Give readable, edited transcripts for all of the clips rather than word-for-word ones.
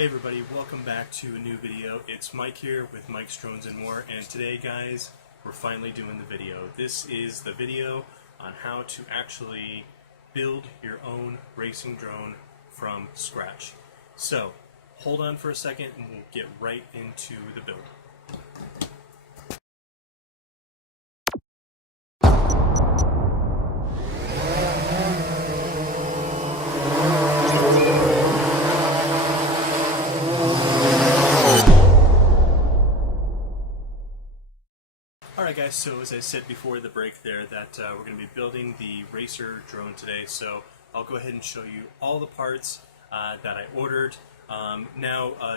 Hey everybody, welcome back to a new video. It's Mike here with Mike's Drones and More, and today guys, we're finally doing the video. This is the video on how to actually build your own racing drone from scratch. So, hold on for a second and we'll get right into the build. Alright guys, so as I said before the break there that we're going to be building the racer drone today, so I'll go ahead and show you all the parts that I ordered.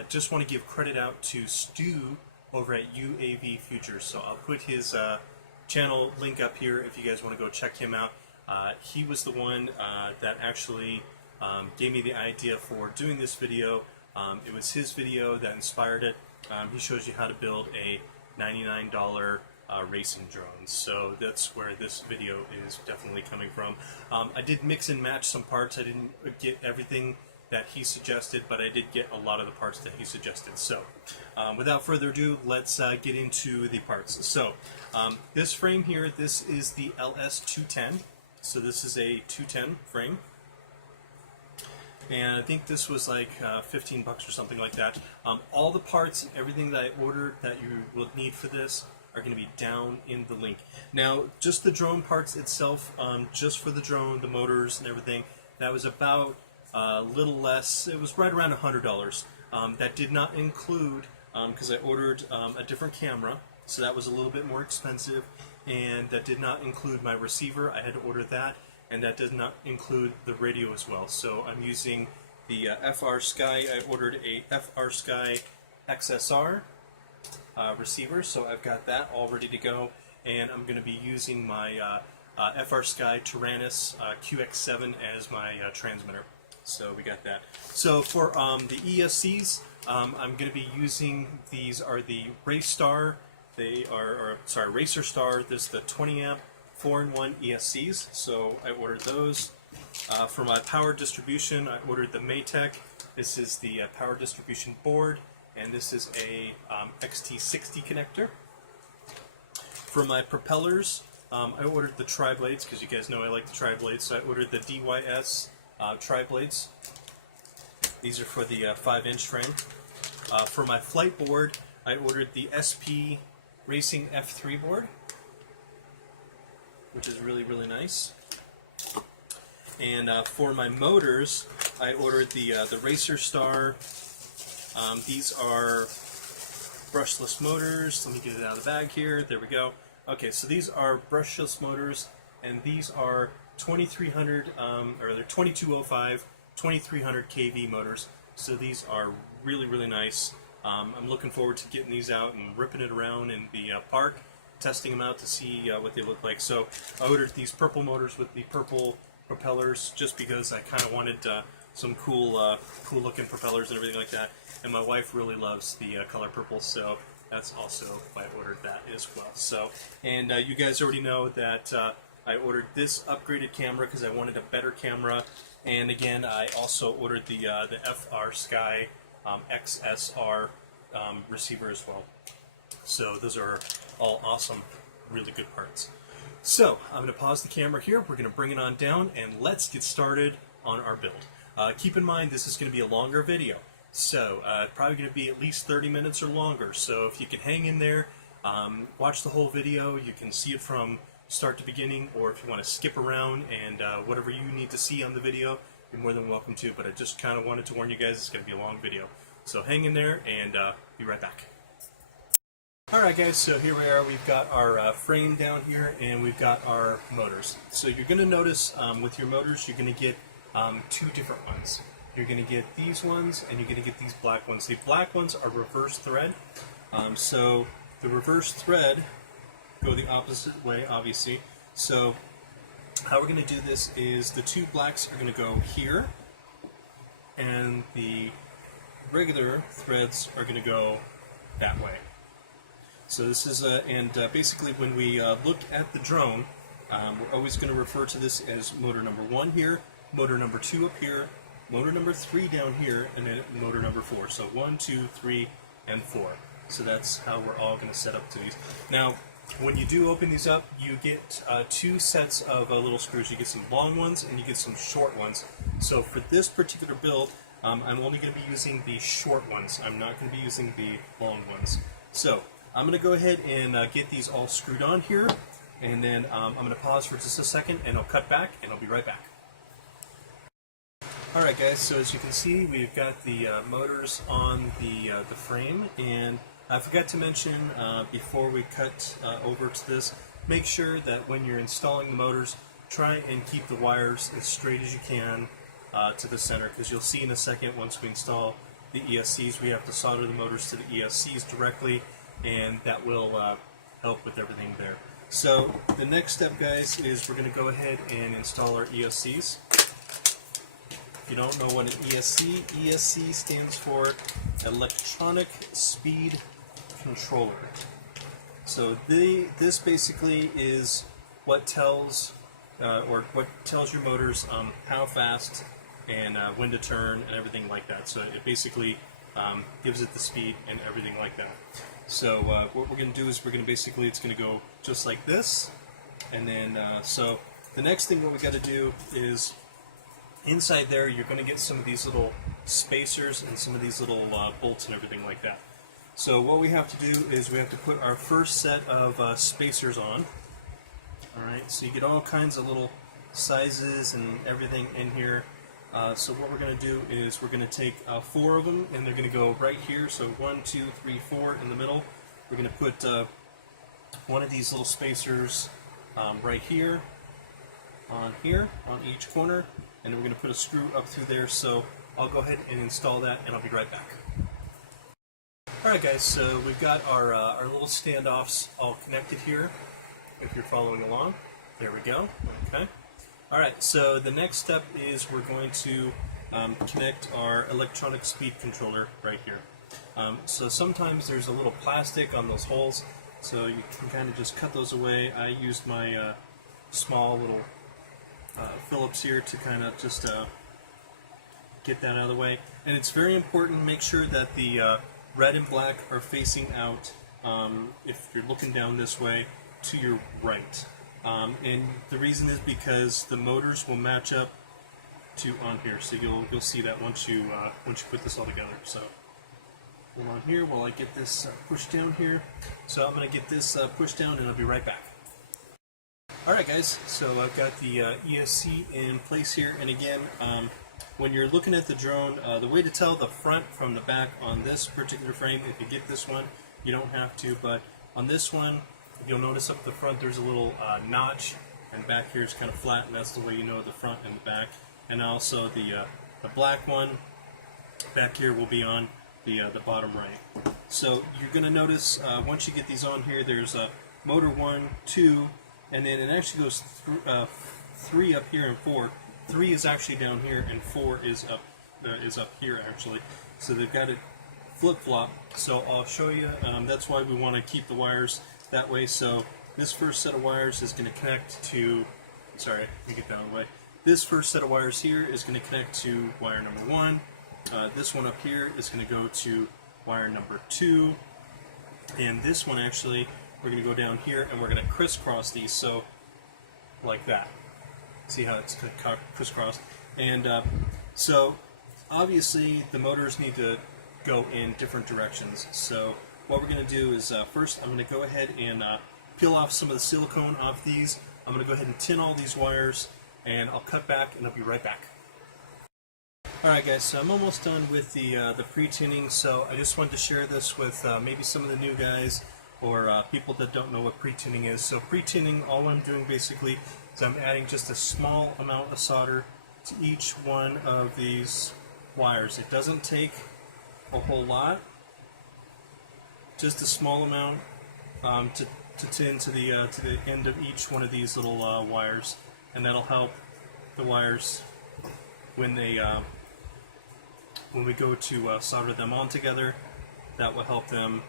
Just want to give credit out to Stu over at UAV Futures, so I'll put his channel link up here if you guys want to go check him out. He was the one that actually gave me the idea for doing this video. It was his video that inspired it. He shows you how to build a $99 racing drones, so that's where this video is definitely coming from. I did mix and match some parts. I didn't get everything that he suggested, but I did get a lot of the parts that he suggested. So without further ado, let's get into the parts. So this frame here, this is the LS210, so this is a 210 frame, and I think this was like 15 bucks or something like that. All the parts and everything that I ordered that you will need for this are going to be down in the link. Now, just the drone parts itself, just for the drone, the motors and everything, that was about a little less, it was right around $100. That did not include, because I ordered a different camera, so that was a little bit more expensive, and that did not include my receiver. I had to order that, and that does not include the radio as well. So I'm using the FrSky. I ordered a FrSky XSR receiver, so I've got that all ready to go, and I'm going to be using my FrSky Taranis QX7 as my transmitter. So we got that. So for the ESCs, I'm going to be using, these are the Raystar. They are, Racer Star. This is the 20 amp 4-in-1 ESCs. So I ordered those. For my power distribution, I ordered the Maytech. This is the power distribution board, and this is a XT60 connector. For my propellers, I ordered the tri-blades, because you guys know I like the tri-blades, so I ordered the DYS tri-blades. These are for the 5-inch frame. For my flight board, I ordered the SP Racing F3 board, which is really, really nice. And for my motors, I ordered the Racer Star. These are brushless motors. Let me get it out of the bag here. There we go. Okay, so these are brushless motors, and these are 2300, or they're 2205, 2300 kV motors. So these are really, really nice. I'm looking forward to getting these out and ripping it around in the park, testing them out to see what they look like. So I ordered these purple motors with the purple propellers just because I kind of wanted some cool looking propellers and everything like that. And my wife really loves the color purple, so that's also why I ordered that as well. So, and you guys already know that I ordered this upgraded camera because I wanted a better camera. And again, I also ordered the FrSky XSR receiver as well. So those are all awesome, really good parts. So I'm going to pause the camera here. We're going to bring it on down, and let's get started on our build. Keep in mind, this is going to be a longer video. So, probably going to be at least 30 minutes or longer. So if you can hang in there, watch the whole video. You can see it from start to beginning, or if you want to skip around and whatever you need to see on the video, you're more than welcome to. But I just kind of wanted to warn you guys, it's going to be a long video. So hang in there, and be right back. Alright guys, so here we are. We've got our frame down here, and we've got our motors. So you're going to notice with your motors, you're going to get two different ones. You're going to get these ones, and you're going to get these black ones. The black ones are reverse thread. So the reverse thread go the opposite way, obviously. So how we're going to do this is the two blacks are going to go here, and the regular threads are going to go that way. So this is basically when we look at the drone, we're always going to refer to this as motor number 1 here, motor number 2 up here, motor number 3 down here, and then motor number 4. So 1, 2, 3, and 4. So that's how we're all going to set up to these. Now, when you do open these up, you get 2 sets of little screws. You get some long ones and you get some short ones. So for this particular build, I'm only going to be using the short ones. I'm not going to be using the long ones. So I'm going to go ahead and get these all screwed on here, and then I'm going to pause for just a second, and I'll cut back, and I'll be right back. Alright guys, so as you can see, we've got the motors on the frame, and I forgot to mention before we cut over to this, make sure that when you're installing the motors, try and keep the wires as straight as you can to the center, because you'll see in a second once we install the ESCs, we have to solder the motors to the ESCs directly, and that will help with everything there. So the next step, guys, is we're going to go ahead and install our ESCs. If you don't know what an ESC stands for Electronic Speed Controller. So this basically is what tells your motors how fast and when to turn and everything like that. So it basically gives it the speed and everything like that. So what we're going to do is it's going to go just like this, and then so the next thing what we got to do is inside there you're going to get some of these little spacers and some of these little bolts and everything like that. So what we have to do is we have to put our first set of spacers on. Alright, so you get all kinds of little sizes and everything in here. So what we're going to do is we're going to take 4 of them, and they're going to go right here. So 1, 2, 3, 4 in the middle. We're going to put one of these little spacers right here on each corner, and we're going to put a screw up through there. So I'll go ahead and install that, and I'll be right back. Alright guys, so we've got our little standoffs all connected here, if you're following along. There we go. Okay. Alright, so the next step is we're going to connect our electronic speed controller right here. So sometimes there's a little plastic on those holes, so you can kind of just cut those away. I used my small little Phillips here to kind of just get that out of the way. And it's very important to make sure that the red and black are facing out, if you're looking down this way, to your right. And the reason is because the motors will match up to on here, so you'll see that once you put this all together. So hold on here while I get this pushed down here. So I'm going to get this pushed down, and I'll be right back. Alright guys, so I've got the ESC in place here, and again, when you're looking at the drone, the way to tell the front from the back on this particular frame, if you get this one, you don't have to, but on this one, you'll notice up the front there's a little notch, and back here is kind of flat, and that's the way you know the front and the back. And also the black one back here will be on the bottom right. So you're going to notice once you get these on here, there's motor 1, 2, and then it actually goes 3 up here and 4. 3 is actually down here, and 4 is up here actually. So they've got it flip-flop. So I'll show you. That's why we want to keep the wires that way. So this first set of wires is going to connect to. Sorry, let me get that out of the way. This first set of wires here is going to connect to wire number 1. This one up here is going to go to wire number 2, and this one actually we're going to go down here and we're going to crisscross these. So like that. See how it's crisscrossed? And so obviously the motors need to go in different directions. So what we're going to do is first I'm going to go ahead and peel off some of the silicone off these. I'm going to go ahead and tin all these wires, and I'll cut back and I'll be right back. Alright guys, so I'm almost done with the pre-tinning, so I just wanted to share this with maybe some of the new guys or people that don't know what pre-tinning is. So pre-tinning, all I'm doing basically is I'm adding just a small amount of solder to each one of these wires. It doesn't take a whole lot, just a small amount to tin to the end of each one of these little wires, and that'll help the wires when they when we go to solder them on together. That will help them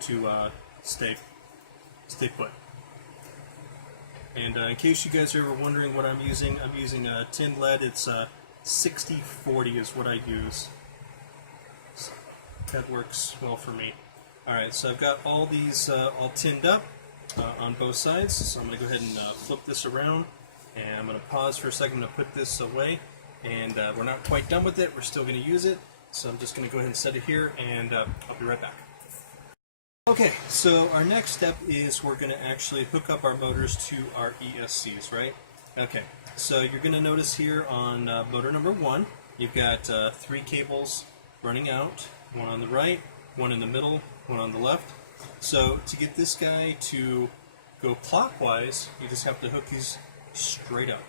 to stay put. And in case you guys are ever wondering what I'm using a tinned lead. It's 60/40 is what I use. So that works well for me. Alright, so I've got all these all tinned up on both sides, so I'm going to go ahead and flip this around, and I'm going to pause for a second to put this away, and we're not quite done with it, we're still going to use it, so I'm just going to go ahead and set it here, and I'll be right back. Okay, so our next step is we're going to actually hook up our motors to our ESCs, right? Okay, so you're going to notice here on motor number 1, you've got 3 cables running out, one on the right, one in the middle, one on the left. So to get this guy to go clockwise, you just have to hook these straight up,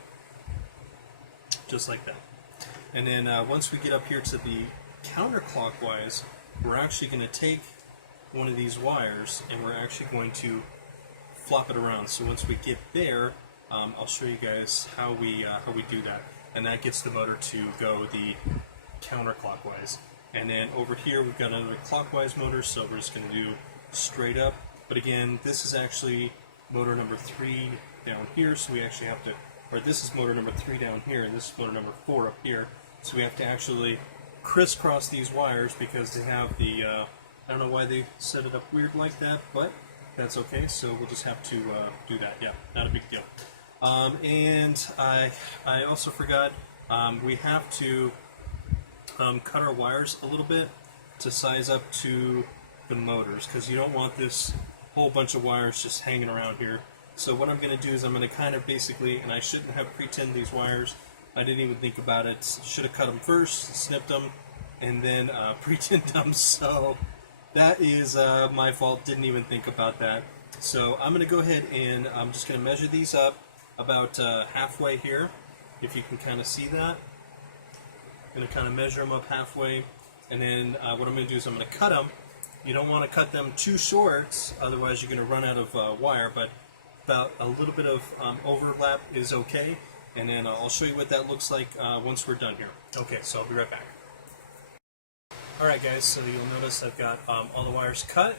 just like that. And then once we get up here to the counterclockwise, we're actually going to take one of these wires and we're actually going to flop it around. So once we get there, I'll show you guys how we do that, and that gets the motor to go the counterclockwise. And then over here we've got another clockwise motor, so we're just going to do straight up. But again, this is actually motor number 3 down here, so we actually have to, or this is motor number 3 down here, and this is motor number 4 up here. So we have to actually crisscross these wires because they have the I don't know why they set it up weird like that, but that's okay, so we'll just have to do that. Yeah, not a big deal. And I also forgot, we have to cut our wires a little bit to size up to the motors, because you don't want this whole bunch of wires just hanging around here. So what I'm going to do is I'm going to kind of basically, and I shouldn't have pre-tinned these wires, I didn't even think about it, should have cut them first, snipped them, and then pre-tinned them, so that is my fault, didn't even think about that. So I'm going to go ahead and I'm just going to measure these up about halfway here, if you can kind of see that. I'm going to kind of measure them up halfway, and then what I'm going to do is I'm going to cut them. You don't want to cut them too short, otherwise you're going to run out of wire, but about a little bit of overlap is okay, and then I'll show you what that looks like once we're done here. Okay, so I'll be right back. Alright guys, so you'll notice I've got all the wires cut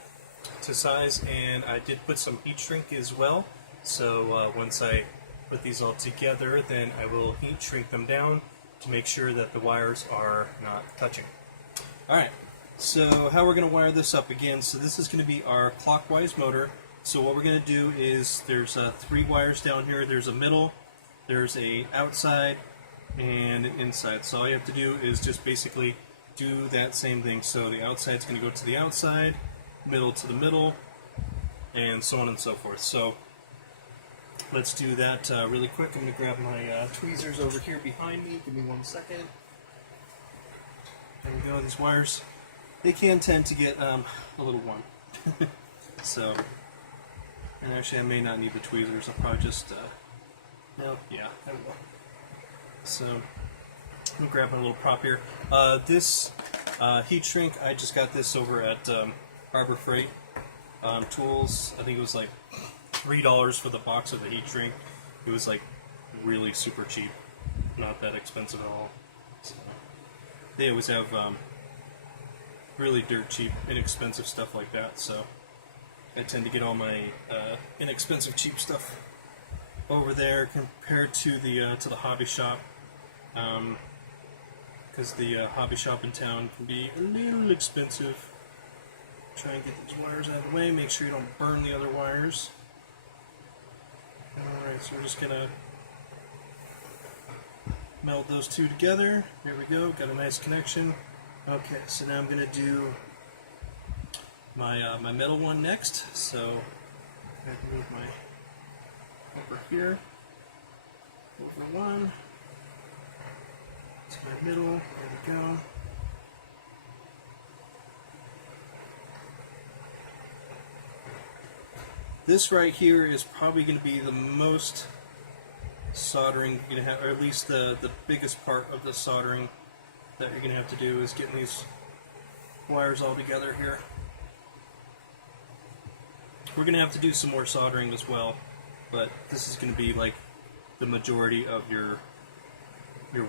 to size, and I did put some heat shrink as well. So once I put these all together, then I will heat shrink them down to make sure that the wires are not touching. Alright, so how we're going to wire this up again, so this is going to be our clockwise motor. So what we're going to do is there's 3 wires down here, there's a middle, there's a outside, and an inside. So all you have to do is just basically do that same thing. So the outside's going to go to the outside, middle to the middle, and so on and so forth. So let's do that really quick. I'm going to grab my tweezers over here behind me. Give me 1 second. There we go. These wires, they can tend to get a little warm. So, and actually I may not need the tweezers. I'll probably just, no, yeah, there we go. So, I'm going to grab my little prop here. This heat shrink, I just got this over at Harbor Freight Tools. I think it was like $3 for the box of the heat shrink. It was like really super cheap, not that expensive at all. So, they always have really dirt cheap, inexpensive stuff like that. So I tend to get all my inexpensive, cheap stuff over there compared to the hobby shop. Because the hobby shop in town can be a little expensive. Try and get these wires out of the way, make sure you don't burn the other wires. Alright, so we're just going to meld those two together. There we go, got a nice connection. Okay, so now I'm going to do my metal one next. So I can move my over here, over one. To my middle, there we go. This right here is probably going to be the most soldering you're going to have, or at least the biggest part of the soldering that you're going to have to do is getting these wires all together here. We're going to have to do some more soldering as well, but this is going to be like the majority of your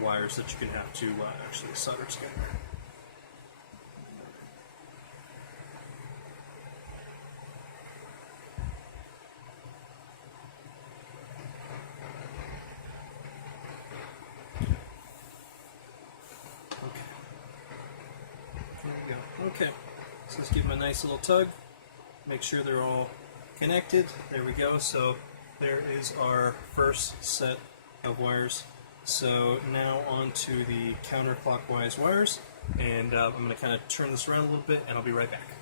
wires that you're going to have to actually solder together. Okay, so let's give them a nice little tug. Make sure they're all connected. There we go. So there is our first set of wires. So now on to the counterclockwise wires, and I'm going to kind of turn this around a little bit, and I'll be right back.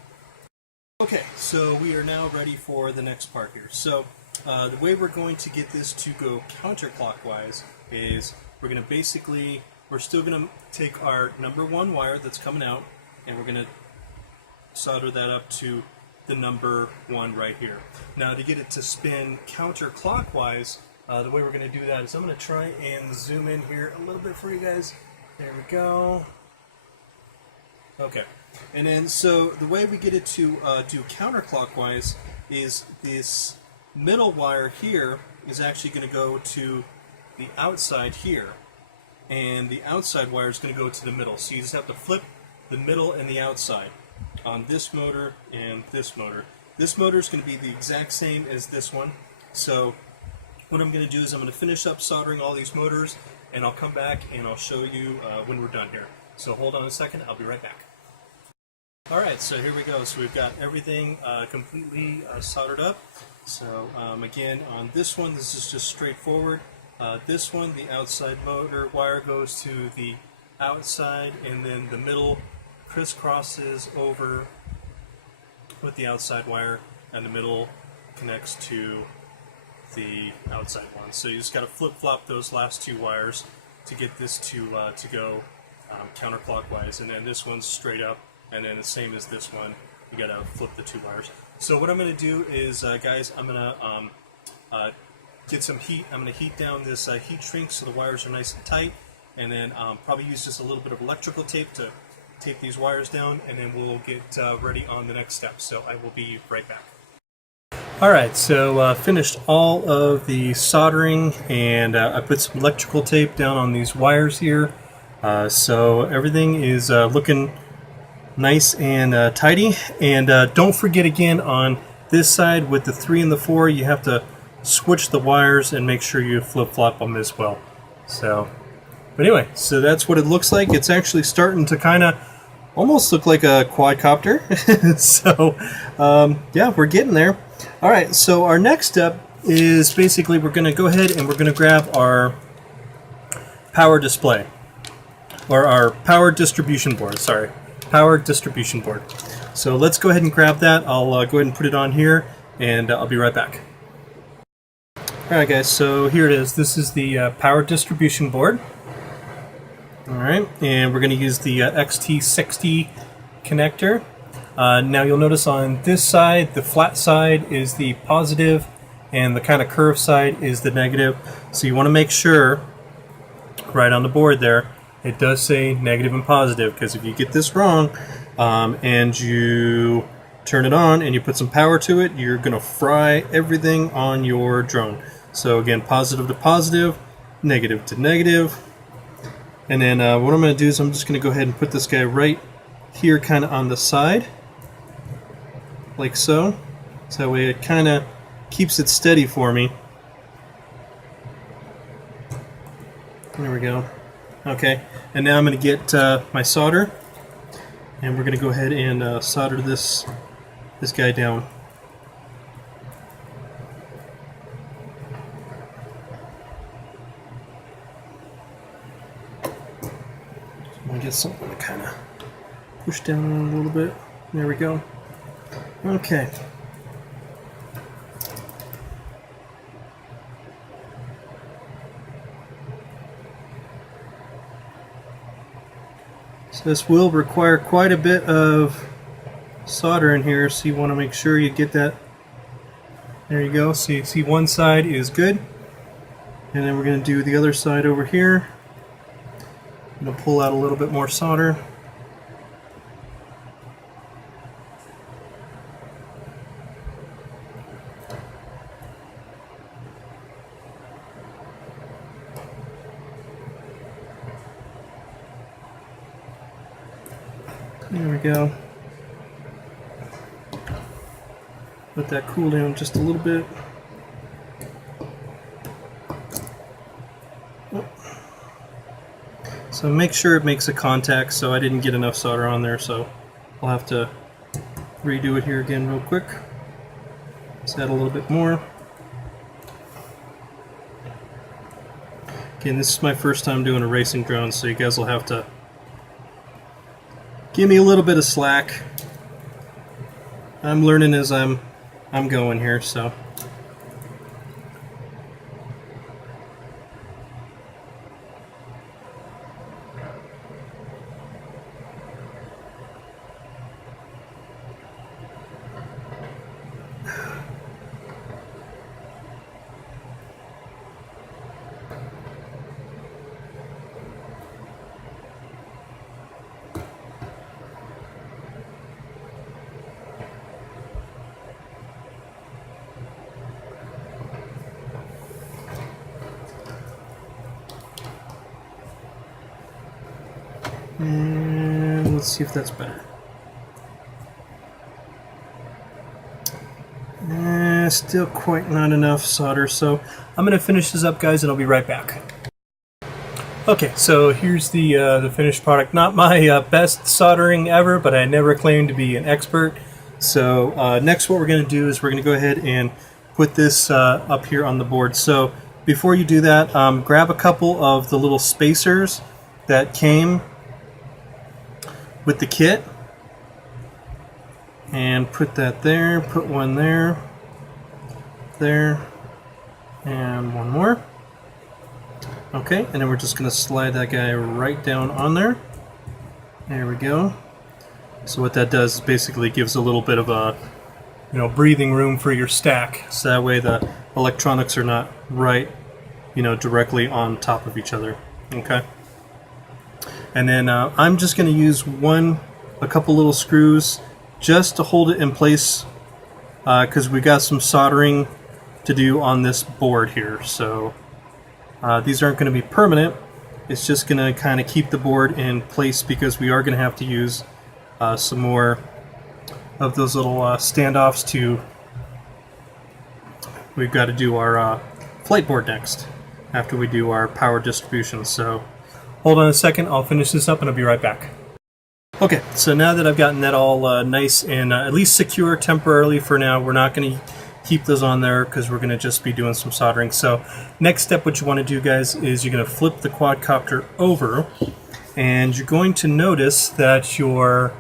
Okay, so we are now ready for the next part here. So the way we're going to get this to go counterclockwise is we're still going to take our number 1 wire that's coming out, and we're going to solder that up to the number 1 right here. Now to get it to spin counterclockwise, the way we're going to do that is I'm going to try and zoom in here a little bit for you guys. There we go. Okay. And then so the way we get it to do counterclockwise is this middle wire here is actually going to go to the outside here. And the outside wire is going to go to the middle. So you just have to flip the middle and the outside on this motor and this motor. This motor is going to be the exact same as this one. So what I'm going to do is I'm going to finish up soldering all these motors, and I'll come back and I'll show you when we're done here. So hold on a second, I'll be right back. Alright, so here we go. So we've got everything completely soldered up. So again, on this one, this is just straightforward. This one, the outside motor wire goes to the outside, and then the middle crisscrosses over with the outside wire, and the middle connects to the outside one. So you just got to flip-flop those last 2 wires to get this to go counterclockwise, and then this one's straight up, and then the same as this one, you got to flip the 2 wires. So what I'm going to do is, guys, I'm going to get some heat. I'm going to heat down this heat shrink so the wires are nice and tight, and then probably use just a little bit of electrical tape to tape these wires down, and then we'll get ready on the next step. So I will be right back. Alright, so finished all of the soldering, and I put some electrical tape down on these wires here. So everything is looking nice and tidy. And don't forget, again, on this side with the 3 and the 4, you have to switch the wires and make sure you flip-flop them as well. So, but anyway, so that's what it looks like. It's actually starting to kind of almost look like a quadcopter. So yeah, we're getting there. Alright, so our next step is basically we're going to go ahead and we're going to grab our power display, or our power distribution board, sorry, power distribution board. So let's go ahead and grab that. I'll go ahead and put it on here, and I'll be right back. Alright guys, so here it is. This is the power distribution board. Alright, and we're going to use the XT60 connector. Now you'll notice on this side, the flat side is the positive, and the kind of curved side is the negative. So you want to make sure, right on the board there, it does say negative and positive, because if you get this wrong and you turn it on and you put some power to it, you're going to fry everything on your drone. So again, positive to positive, negative to negative. And then what I'm going to do is I'm just going to go ahead and put this guy right here kind of on the side, like so. So that way it kind of keeps it steady for me. There we go. Okay, and now I'm going to get my solder, and we're going to go ahead and solder this guy down. I'm going to get something to kind of push down on a little bit. There we go. Okay. So this will require quite a bit of solder in here, so you want to make sure you get that. There you go. So you see one side is good, and then we're going to do the other side over here. I'm going to pull out a little bit more solder. There we go. Let that cool down just a little bit. So make sure it makes a contact. So I didn't get enough solder on there, so I'll have to redo it here again real quick. Let's add a little bit more. Again, this is my first time doing a racing drone, so you guys will have to give me a little bit of slack. I'm learning as I'm going here, so. And let's see if that's better. Still quite not enough solder, so I'm going to finish this up, guys, and I'll be right back. Okay, so here's the finished product. Not my best soldering ever, but I never claimed to be an expert. So next what we're going to do is we're going to go ahead and put this up here on the board. So before you do that, grab a couple of the little spacers that came with the kit and put that there, put one there, and one more. Okay, and then we're just going to slide that guy right down on there. There we go. So what that does is basically gives a little bit of a, breathing room for your stack, so that way the electronics are not right, directly on top of each other. Okay. And then I'm just going to use a couple little screws just to hold it in place, because we got some soldering to do on this board here. So these aren't going to be permanent. It's just going to kind of keep the board in place, because we are going to have to use some more of those little standoffs we've got to do our flight board next after we do our power distribution. So hold on a second, I'll finish this up and I'll be right back. Okay, so now that I've gotten that all nice and at least secure temporarily for now, we're not going to keep those on there because we're going to just be doing some soldering. So next step, what you want to do, guys, is you're going to flip the quadcopter over, and you're going to notice that your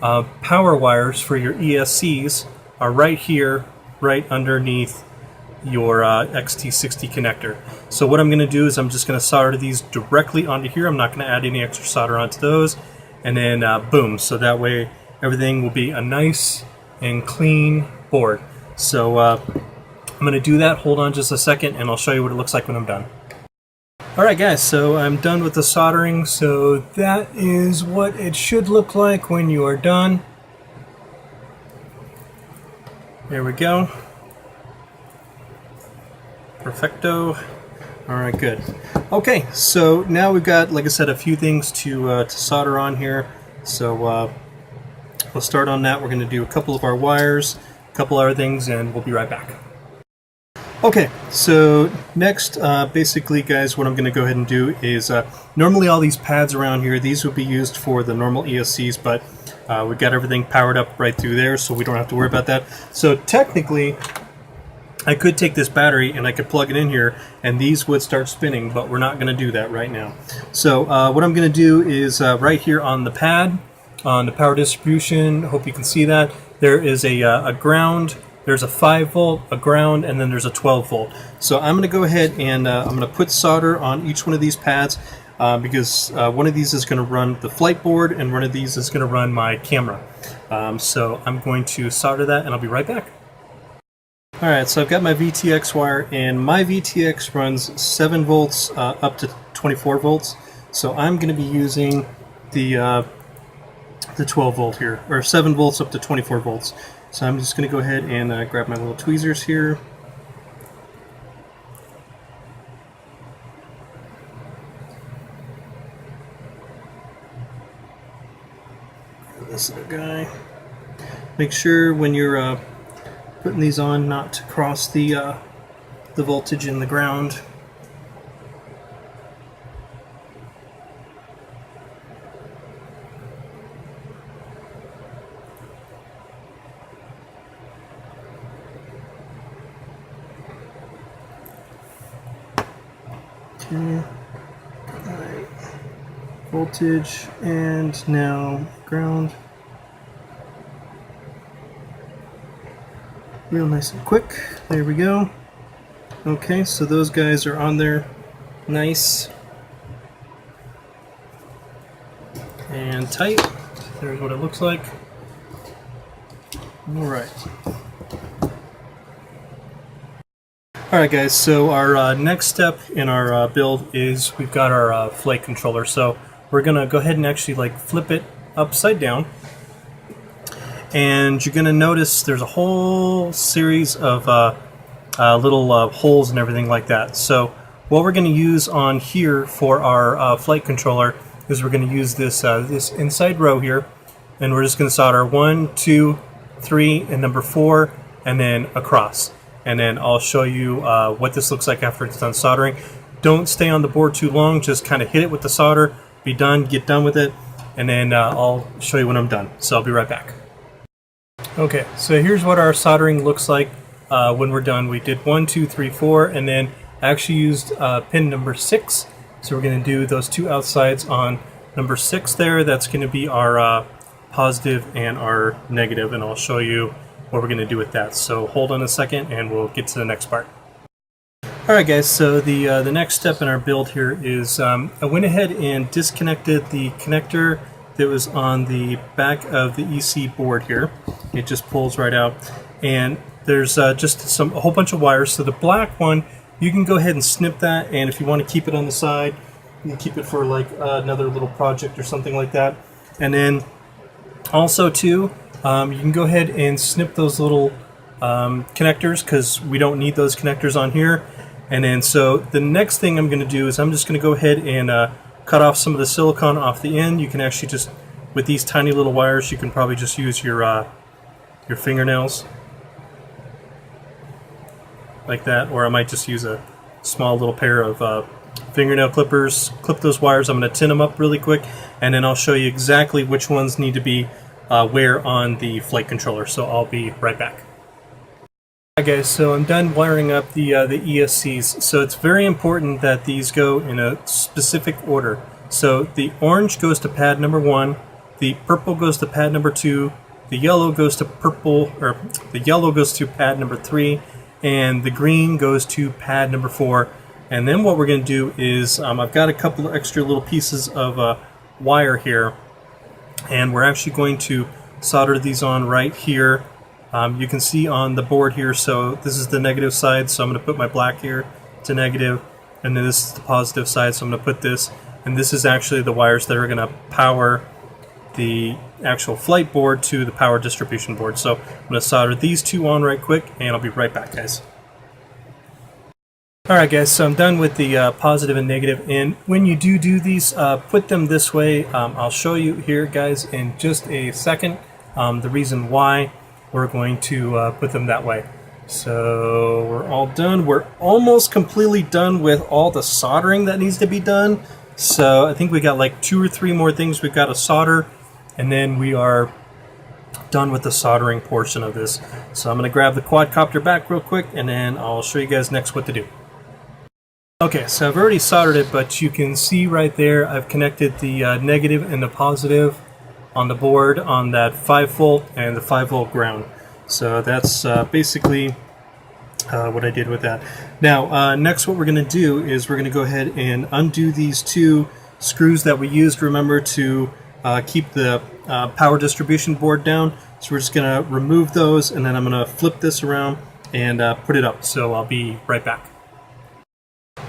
power wires for your ESCs are right here, right underneath your XT60 connector. So what I'm going to do is I'm just going to solder these directly onto here. I'm not going to add any extra solder onto those. And then boom, so that way everything will be a nice and clean board. So I'm going to do that. Hold on just a second and I'll show you what it looks like when I'm done. Alright guys, so I'm done with the soldering. So that is what it should look like when you are done. There we go. Perfecto. Alright, good. Okay, so now we've got, like I said, a few things to solder on here. So we'll start on that. We're going to do a couple of our wires, a couple other things, and we'll be right back. Okay, so next, basically, guys, what I'm going to go ahead and do is, normally all these pads around here, these would be used for the normal ESCs, but we've got everything powered up right through there, so we don't have to worry about that. So technically, I could take this battery and I could plug it in here and these would start spinning, but we're not going to do that right now. So what I'm going to do is right here on the pad, on the power distribution, hope you can see that, there is a ground, there's a 5 volt, a ground, and then there's a 12 volt. So I'm going to go ahead and I'm going to put solder on each one of these pads because one of these is going to run the flight board and one of these is going to run my camera. So I'm going to solder that and I'll be right back. Alright, so I've got my VTX wire, and my VTX runs 7 volts up to 24 volts. So I'm going to be using the 12 volt here, or 7 volts up to 24 volts. So I'm just going to go ahead and grab my little tweezers here. This little guy. Make sure when you're putting these on not to cross the voltage in the ground. Okay. Alright. Voltage and now ground. Real nice and quick. There we go. Okay, so those guys are on there. Nice. And tight. There's what it looks like. Alright. Alright guys, so our next step in our build is we've got our flight controller. So we're going to go ahead and actually like flip it upside down. And you're going to notice there's a whole series of little holes and everything like that. So what we're going to use on here for our flight controller is we're going to use this this inside row here, and we're just going to solder 1, 2, 3, and number 4, and then across. And then I'll show you what this looks like after it's done soldering. Don't stay on the board too long, just kind of hit it with the solder, be done, get done with it, and then I'll show you when I'm done. So I'll be right back. Okay, so here's what our soldering looks like when we're done. We did 1, 2, 3, 4, and then I actually used pin number 6. So we're going to do those two outsides on number 6 there. That's going to be our positive and our negative, and I'll show you what we're going to do with that. So hold on a second and we'll get to the next part. Alright guys, so the next step in our build here is I went ahead and disconnected the connector that was on the back of the EC board here. It just pulls right out, and there's just a whole bunch of wires. So the black one, you can go ahead and snip that, and if you want to keep it on the side, you can keep it for like another little project or something like that. And then also too, you can go ahead and snip those little connectors, because we don't need those connectors on here. And then so the next thing I'm going to do is I'm just going to go ahead and cut off some of the silicone off the end. You can actually just, with these tiny little wires, you can probably just use your fingernails like that, or I might just use a small little pair of fingernail clippers, clip those wires. I'm going to tin them up really quick, and then I'll show you exactly which ones need to be where on the flight controller. So I'll be right back. Alright guys, so I'm done wiring up the ESCs. So it's very important that these go in a specific order. So the orange goes to pad number 1, the purple goes to pad number 2, the yellow goes to pad number 3, and the green goes to pad number 4. And then what we're going to do is I've got a couple of extra little pieces of wire here, and we're actually going to solder these on right here. You can see on the board here, so this is the negative side, so I'm going to put my black here to negative, and then this is the positive side, so I'm going to put this, and this is actually the wires that are going to power the actual flight board to the power distribution board. So I'm going to solder these two on right quick, and I'll be right back, guys. Alright guys, so I'm done with the positive and negative, and when you do these, put them this way. I'll show you here, guys, in just a second the reason why we're going to put them that way. So we're all done. We're almost completely done with all the soldering that needs to be done. So I think we got like 2 or 3 more things we've got to solder, and then we are done with the soldering portion of this. So I'm going to grab the quadcopter back real quick, and then I'll show you guys next what to do. Okay, so I've already soldered it, but you can see right there I've connected the negative and the positive on the board on that 5 volt and the 5 volt ground. So that's basically what I did with that. Now next what we're going to do is we're going to go ahead and undo these 2 screws that we used, remember, to keep the power distribution board down. So we're just going to remove those, and then I'm going to flip this around and put it up. So I'll be right back.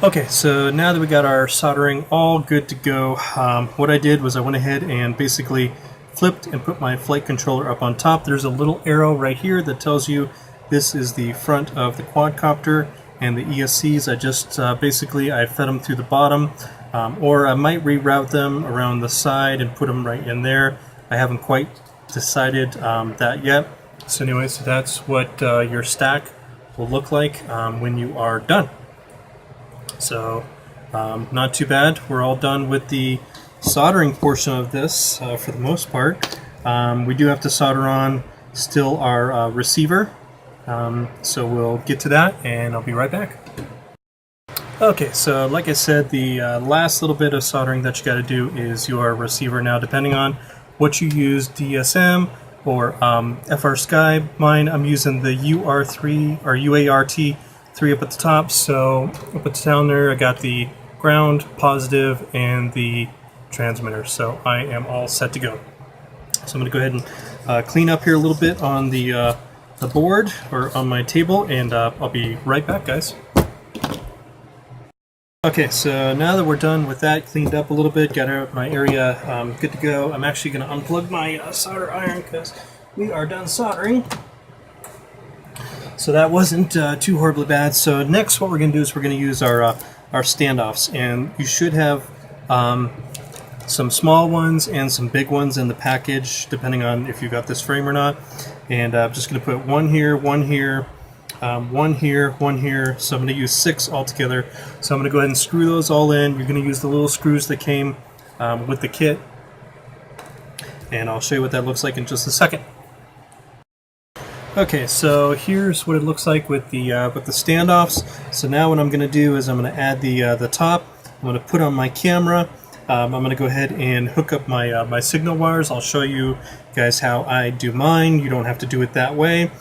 Okay, so now that we got our soldering all good to go, what I did was I went ahead and basically flipped and put my flight controller up on top. There's a little arrow right here that tells you this is the front of the quadcopter, and the ESCs I just basically I fed them through the bottom, or I might reroute them around the side and put them right in there. I haven't quite decided that yet. So anyway, so that's what your stack will look like when you are done. So not too bad. We're all done with the soldering portion of this for the most part. We do have to solder on still our receiver, so we'll get to that and I'll be right back. Okay, so like I said, the last little bit of soldering that you got to do is your receiver. Now, depending on what you use, DSM or FR Sky, mine I'm using the UR3 or UART3 up at the top. So up at the down there, I got the ground, positive, and the transmitter. So I am all set to go. So I'm going to go ahead and clean up here a little bit on the board or on my table, and I'll be right back, guys. Okay, so now that we're done with that, cleaned up a little bit, got my area good to go, I'm actually going to unplug my solder iron because we are done soldering. So that wasn't too horribly bad. So next what we're going to do is we're going to use our standoffs, and you should have some small ones and some big ones in the package, depending on if you got this frame or not. And I'm just going to put one here, one here, one here, one here. So I'm going to use 6 altogether. So I'm going to go ahead and screw those all in. You're going to use the little screws that came with the kit, and I'll show you what that looks like in just a second. Okay, so here's what it looks like with the standoffs. So now what I'm going to do is I'm going to add the top. I'm going to put on my camera. I'm going to go ahead and hook up my my signal wires. I'll show you guys how I do mine. You don't have to do it that way.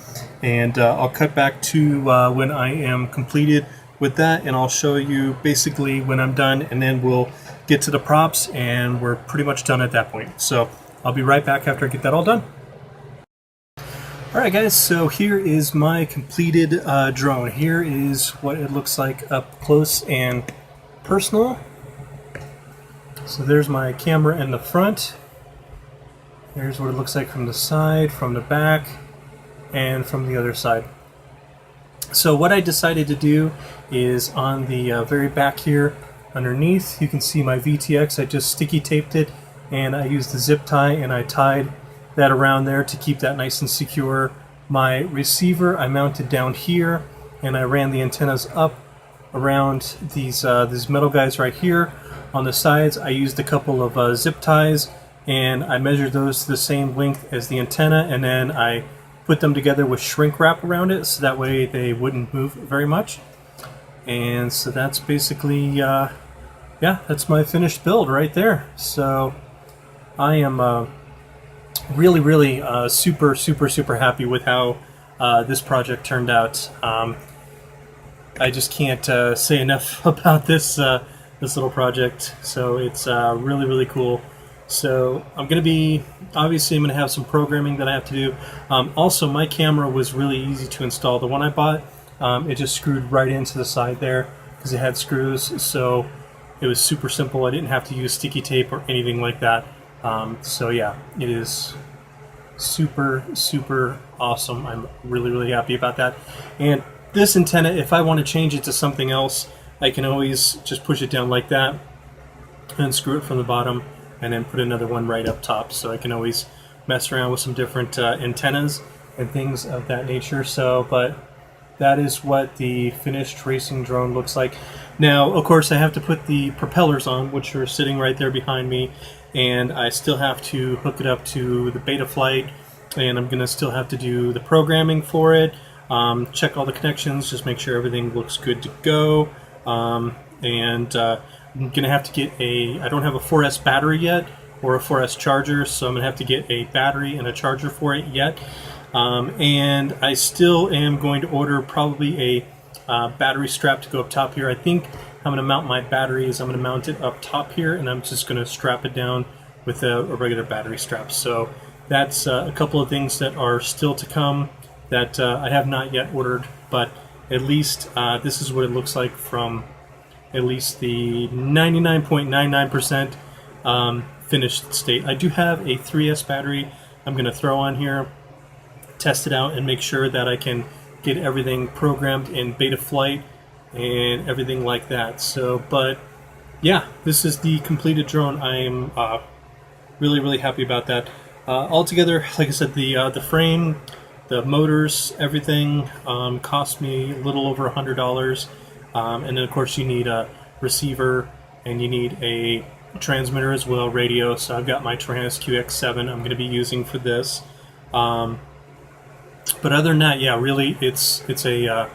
And I'll cut back to when I am completed with that, and I'll show you basically when I'm done, and then we'll get to the props, and we're pretty much done at that point. So I'll be right back after I get that all done. Alright guys, so here is my completed drone. Here is what it looks like up close and personal. So there's my camera in the front. Here's what it looks like from the side, from the back, and from the other side. So what I decided to do is on the very back here underneath, you can see my VTX. I just sticky taped it, and I used the zip tie, and I tied that around there to keep that nice and secure. My receiver I mounted down here, and I ran the antennas up around these metal guys right here. On the sides I used a couple of zip ties, and I measured those to the same length as the antenna, and then I put them together with shrink wrap around it so that way they wouldn't move very much. And so that's basically yeah, that's my finished build right there. So I am really super happy with how this project turned out. I just can't say enough about this this little project. So it's really cool. So I'm going to be, obviously I'm going to have some programming that I have to do. Also, my camera was really easy to install. The one I bought, it just screwed right into the side there because it had screws. So it was super simple. I didn't have to use sticky tape or anything like that. So yeah, it is super awesome. I'm really happy about that. And this antenna, if I want to change it to something else, I can always just push it down like that and screw it from the bottom, and then put another one right up top. So I can always mess around with some different antennas and things of that nature. So, but that is what the finished racing drone looks like. Now, of course, I have to put the propellers on, which are sitting right there behind me, and I still have to hook it up to the Betaflight, and I'm gonna still have to do the programming for it, check all the connections, just make sure everything looks good to go. And I'm gonna have to get I don't have a 4S battery yet, or a 4S charger, so I'm gonna have to get a battery and a charger for it yet. And I still am going to order probably a battery strap to go up top here. I think I'm going to mount my batteries. I'm going to mount it up top here, and I'm just going to strap it down with a regular battery strap. So that's a couple of things that are still to come that I have not yet ordered, but at least this is what it looks like from at least the 99.99% finished state. I do have a 3S battery I'm going to throw on here, test it out, and make sure that I can get everything programmed in Betaflight and everything like that. So, but yeah, this is the completed drone. I am really happy about that. Altogether, like I said, the frame, the motors, everything cost me a little over $100. And then of course you need a receiver, and you need a transmitter as well, radio. So I've got my Taranis QX7 I'm going to be using for this. But other than that, yeah, really, it's a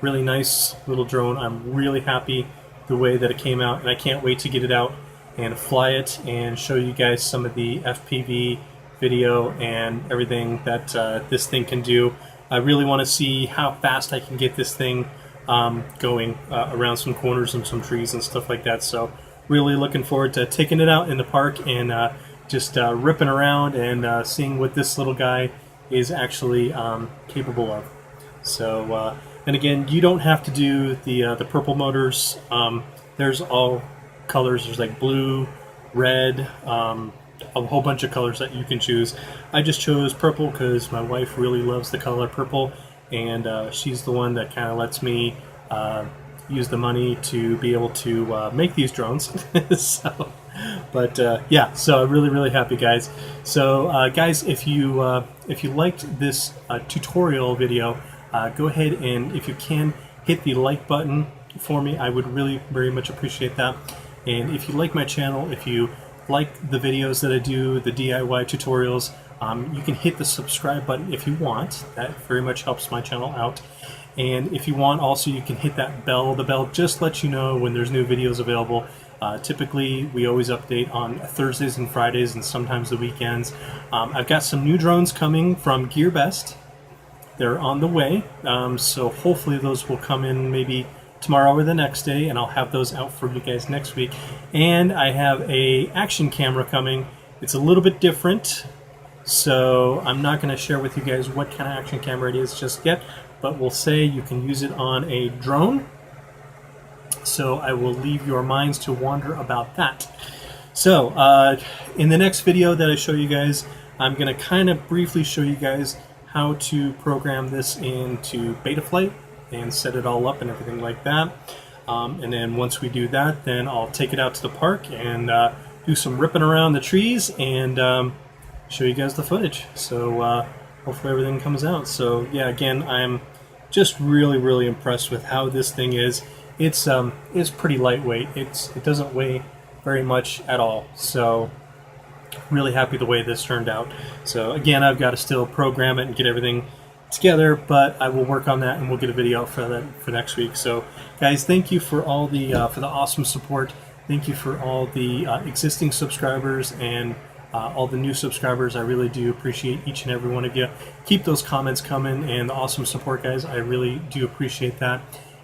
really nice little drone. I'm really happy the way that it came out, and I can't wait to get it out and fly it and show you guys some of the FPV video and everything that this thing can do. I really want to see how fast I can get this thing going around some corners and some trees and stuff like that. So really looking forward to taking it out in the park and just ripping around and seeing what this little guy is actually capable of. So and again, you don't have to do the purple motors. There's all colors. There's like blue, red, a whole bunch of colors that you can choose. I just chose purple because my wife really loves the color purple, and she's the one that kind of lets me use the money to be able to make these drones. So, but yeah, so I'm really happy, guys. So guys, if you liked this tutorial video, go ahead and, if you can, hit the like button for me. I would really very much appreciate that. And if you like my channel, if you like the videos that I do, the DIY tutorials, you can hit the subscribe button if you want. That very much helps my channel out. And if you want, also, you can hit that bell. The bell just lets you know when there's new videos available. Typically, we always update on Thursdays and Fridays and sometimes the weekends. I've got some new drones coming from GearBest. They're on the way, so hopefully those will come in maybe tomorrow or the next day, and I'll have those out for you guys next week. And I have a action camera coming. It's a little bit different, so I'm not going to share with you guys what kind of action camera it is just yet, but we'll say you can use it on a drone. So I will leave your minds to wander about that. So in the next video that I show you guys, I'm going to kind of briefly show you guys how to program this into Betaflight and set it all up and everything like that. And then once we do that, then I'll take it out to the park and do some ripping around the trees and show you guys the footage. So hopefully everything comes out. So yeah, again, I'm just really impressed with how this thing is. It's pretty lightweight. It doesn't weigh very much at all. So really happy the way this turned out. So again, I've got to still program it and get everything together, but I will work on that and we'll get a video out for that for next week. So guys, thank you for all the awesome support. Thank you for all the existing subscribers and all the new subscribers. I really do appreciate each and every one of you. Keep those comments coming and the awesome support, guys. I really do appreciate that.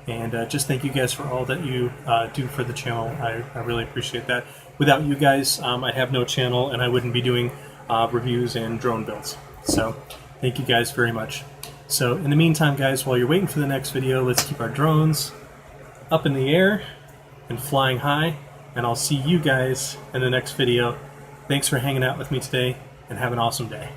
And just thank you guys for all that you do for the channel. I really appreciate that. Without you guys, I'd have no channel and I wouldn't be doing reviews and drone builds. So thank you guys very much. So in the meantime, guys, while you're waiting for the next video, let's keep our drones up in the air and flying high, and I'll see you guys in the next video. Thanks for hanging out with me today, and have an awesome day.